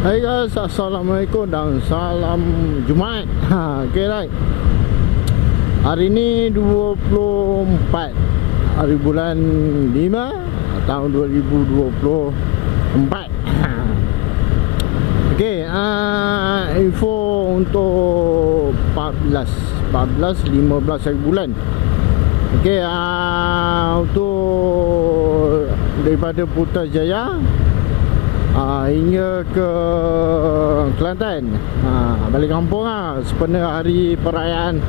Hai guys, Assalamualaikum dan salam Jumaat. Okay, right. Hari ni 24 hari bulan 5 tahun 2024. Okay, info untuk 15 hari bulan. Okay, untuk daripada Putrajaya hingga ke Kelantan, balik kampung sepenuh hari perayaan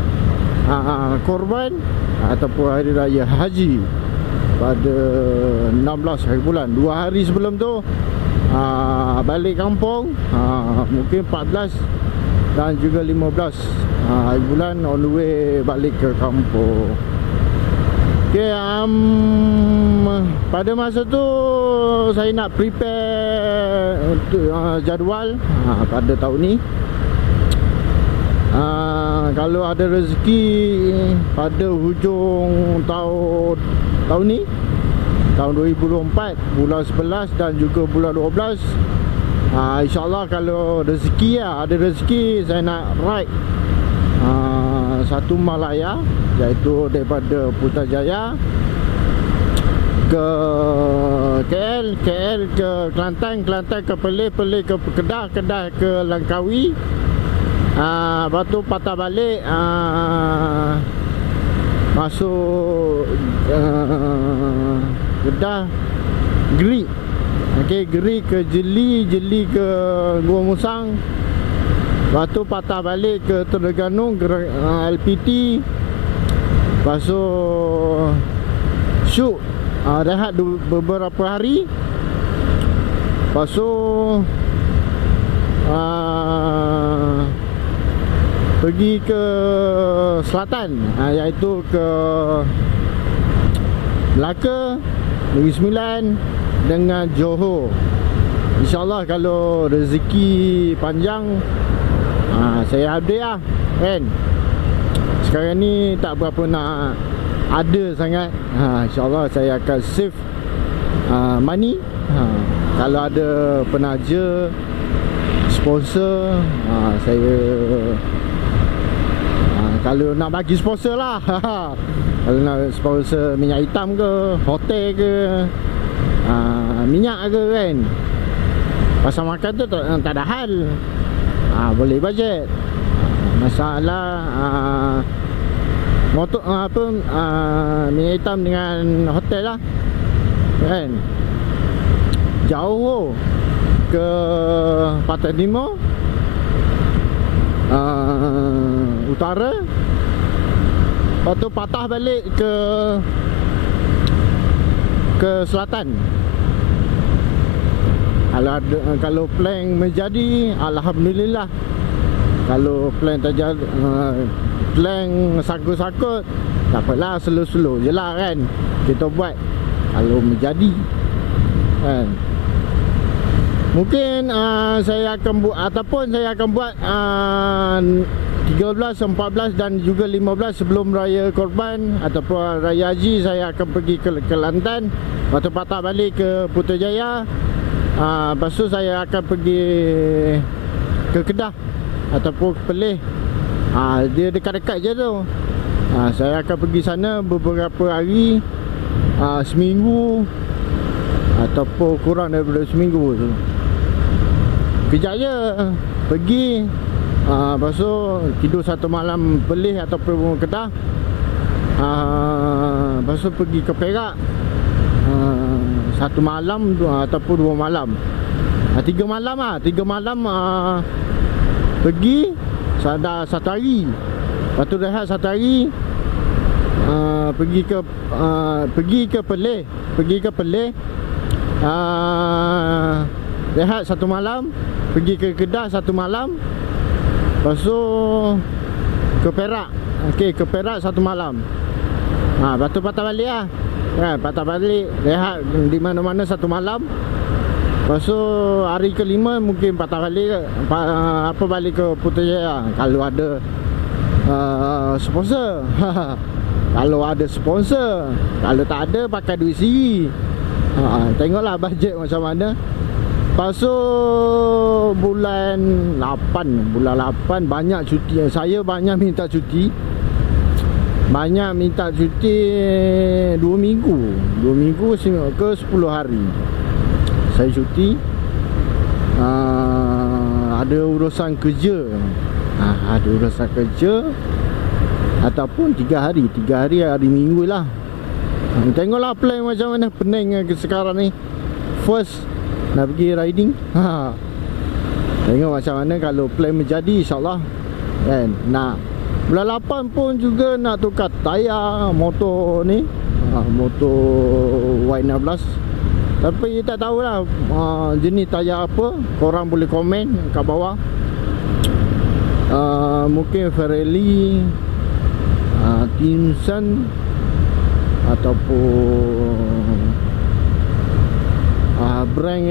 Korban ataupun hari raya haji pada 16 hari bulan. 2 hari sebelum tu balik kampung, mungkin 14 dan juga 15 hari bulan on the way balik ke kampung. Okay, pada masa tu saya nak prepare untuk jadual pada tahun ni. Kalau ada rezeki pada hujung tahun ni, tahun 2024, bulan 11 dan juga bulan 12, InsyaAllah kalau rezeki ada rezeki, saya nak ride satu Malaya, iaitu daripada Putrajaya ke KL ke Kelantan ke Perlis ke Kedah ke Langkawi, lepas tu patah balik masuk Kedah, Gerik. Okay, Gerik ke Jeli ke Gua Musang, lepas tu patah balik ke Terengganu, LPT, lepas tu shoot, rehat beberapa hari, lepas tu pergi ke selatan, iaitu ke Melaka, Negeri Sembilan dengan Johor. InsyaAllah kalau rezeki panjang, saya update lah kan. Sekarang ni tak berapa nak ada sangat. InsyaAllah saya akan save money. Kalau ada penaja, sponsor, saya kalau nak bagi sponsor lah kalau nak sponsor minyak hitam ke, hotel ke, minyak ke kan. Pasal makan tu tak ada hal, boleh budget. Masalah motor minyak hitam dengan hotel lah kan. Jauh ke Pantai Timur, utara, lepas tu patah balik ke selatan. Kalau plan menjadi, alhamdulillah. Kalau plan terjadi, plan sakut-sakut, tak apalah, slow-slow je lah kan kita buat. Kalau menjadi kan, mungkin saya akan buat, ataupun saya akan buat 13, 14 dan juga 15 sebelum Raya Korban ataupun Raya Haji. Saya akan pergi ke Kelantan, lepas tu patah balik ke Putrajaya, lepas tu saya akan pergi ke Kedah ataupun ke Perlis. Dia dekat-dekat je tu. Saya akan pergi sana beberapa hari, seminggu ataupun kurang daripada seminggu tu. Kejap je pergi, lepas tu tidur satu malam Perlis ataupun Kedah, lepas tu pergi ke Perak, satu malam ataupun 2 malam, 3 malam lah. 3 malam pergi, dah 1 hari, lepas tu rehat 1 hari, pergi ke Perlis, rehat 1 malam, pergi ke Kedah 1 malam, lepas tu ke Perak. Okay, ke Perak 1 malam, lepas tu patah balik lah kan. Patah balik, rehat di mana-mana 1 malam, lepas tu hari ke-5 mungkin patah balik balik ke Putrajaya kalau ada sponsor. Kalau ada sponsor, kalau tak ada pakai duit sendiri. Tengoklah bajet macam mana. Lepas tu bulan 8 banyak cuti. Saya banyak minta cuti. Banyak minta cuti 2 minggu. 2 minggu ke 10 hari saya cuti. Ada urusan kerja. Ada urusan kerja. Ataupun 3 hari. 3 hari hari minggu lah. Tengoklah plan macam mana. Pening sekarang ni. First nak pergi riding. Tengok macam mana kalau plan menjadi, insyaAllah kan. Nak bulan 8 pun juga nak tukar tayar motor ni, motor Y16. Tapi tak tahulah jenis tayar apa. Korang boleh komen kat bawah. Mungkin Pirelli, Timson, ataupun brand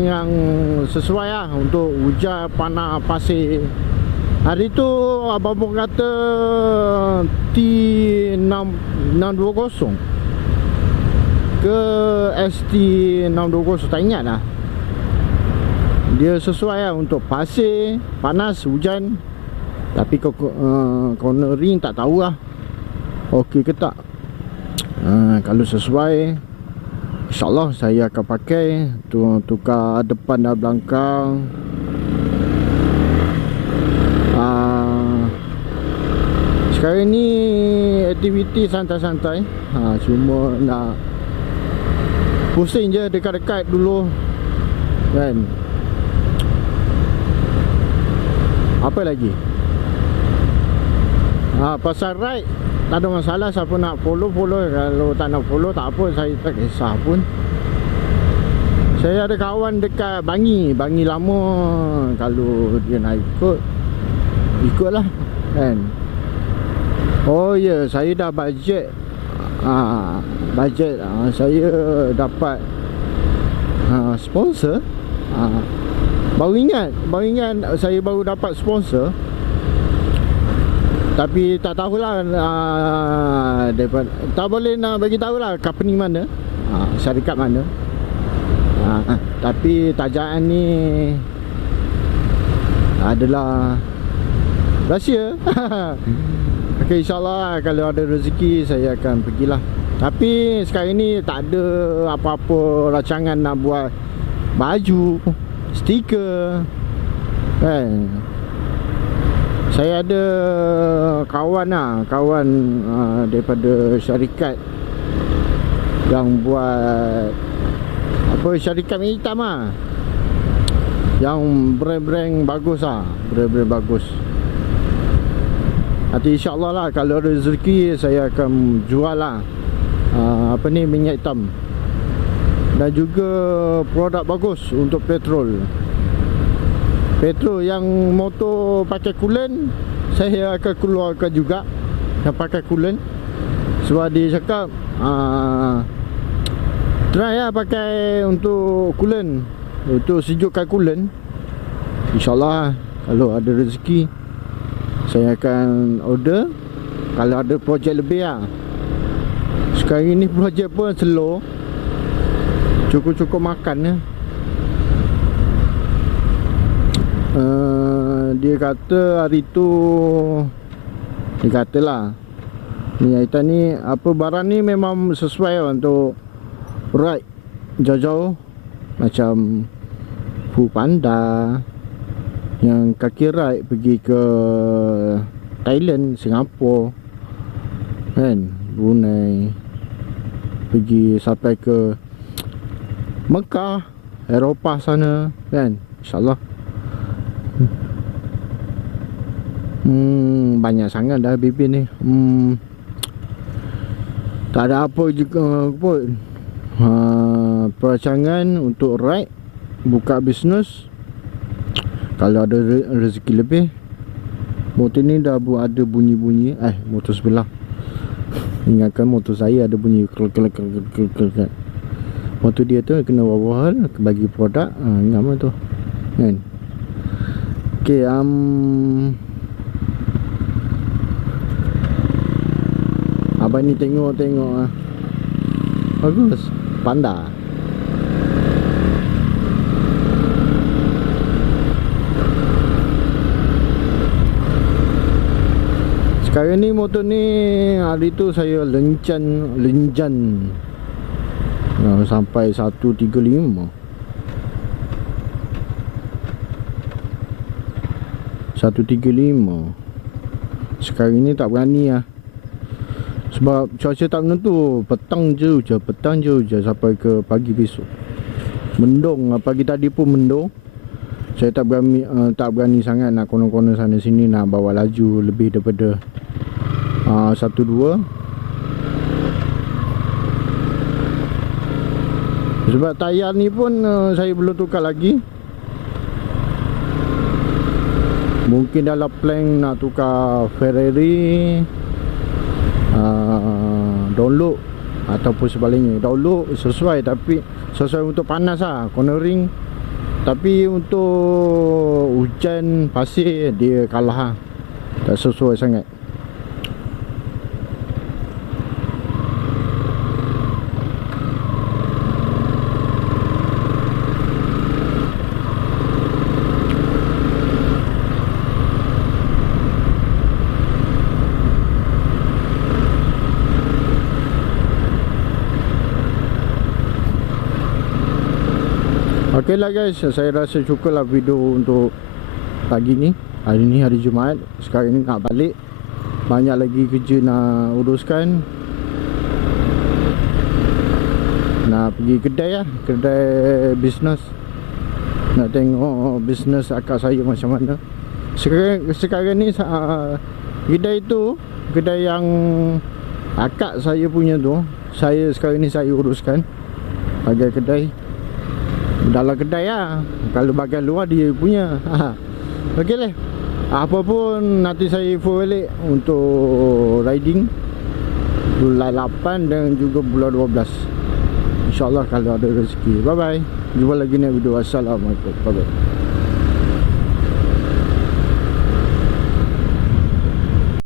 yang sesuai lah untuk hujan, panas, pasir. Hari tu abang kata T620 ke ST620, tak ingat lah. Dia sesuai lah untuk pasir, panas, hujan. Tapi cornering tak tahu lah okey ke tak. Kalau sesuai, InsyaAllah saya akan pakai. Tukar depan dan belakang. Sekarang ni aktiviti santai-santai. Cuma nak pusing je dekat-dekat dulu kan. Apa lagi? Pasal ride tak ada masalah. Siapa nak follow. Kalau tak nak follow tak apa, saya tak kisah pun. Saya ada kawan dekat Bangi lama. Kalau dia nak ikutlah kan. Oh ya, saya dah bajet. Saya dapat sponsor. Baru ingat saya baru dapat sponsor. Tapi tak tahulah tak boleh nak bagi tahulah company mana, syarikat mana. Tapi tajaan ni adalah rahsia. Okay, insyaAllah kalau ada rezeki saya akan pergilah. Tapi sekarang ni tak ada apa-apa rancangan nak buat baju, stiker kan. Saya ada kawan daripada syarikat yang buat apa, syarikat hitam yang brand-brand bagus brand-brand bagus. Nanti insyaAllah lah kalau ada rezeki saya akan jual lah minyak hitam. Dan juga produk bagus untuk petrol yang motor pakai coolant, saya akan keluarkan juga yang pakai coolant. Sebab dia cakap try lah pakai untuk coolant, untuk sejukkan coolant. InsyaAllah kalau ada rezeki saya akan order. Kalau ada projek lebih lah. Sekarang ni projek pun slow, cukup-cukup makan ya. Dia kata hari tu, dia katalah minyak hitam ni barang ni memang sesuai untuk ride jauh-jauh. Macam Foodpanda, yang kaki ride pergi ke Thailand, Singapura kan, Brunei, pergi sampai ke Mekah, Eropah sana kan. InsyaAllah banyak sangat dah BB ni. Tak ada apa juga pun. Perancangan untuk ride, buka bisnes. Kalau ada rezeki lebih. Motor ni dah ada bunyi-bunyi. Motor sebelah. Ingatkan motor saya ada bunyi klek. Motor dia tu kena wawal bagi produk. Ingat mana tu kan. Okay, abang ni tengok bagus, Panda. Sekarang ni motor ni, hari tu saya lenjan sampai 135. 135. Sekarang ni tak berani lah, sebab cuaca tak menentu. Petang je hujan sampai ke pagi besok. Mendung, pagi tadi pun mendung. Saya tak berani sangat nak kono-kono sana sini, nak bawa laju lebih daripada 1-2. Sebab tayar ni pun saya belum tukar lagi. Mungkin dalam plan nak tukar Ferrari download ataupun sebaliknya. Download sesuai, tapi sesuai untuk panas lah, cornering. Tapi untuk hujan pasir dia kalah lah, tak sesuai sangat. Ok lah guys, saya rasa cukup lah video untuk pagi ni. Hari ni hari Jumaat. Sekarang ni nak balik, banyak lagi kerja nak uruskan. Nak pergi kedai lah, kedai bisnes. Nak tengok bisnes akak saya macam mana. Sekarang ni kedai tu, kedai yang akak saya punya tu, sekarang ni saya uruskan. Bagai kedai dalam kedai lah, kalau bagian luar dia punya. Ok lah, apa pun nanti saya info balik untuk riding bulan 8 dan juga bulan 12, InsyaAllah kalau ada rezeki. Bye bye, jumpa lagi ni video. Assalamualaikum. Bye bye.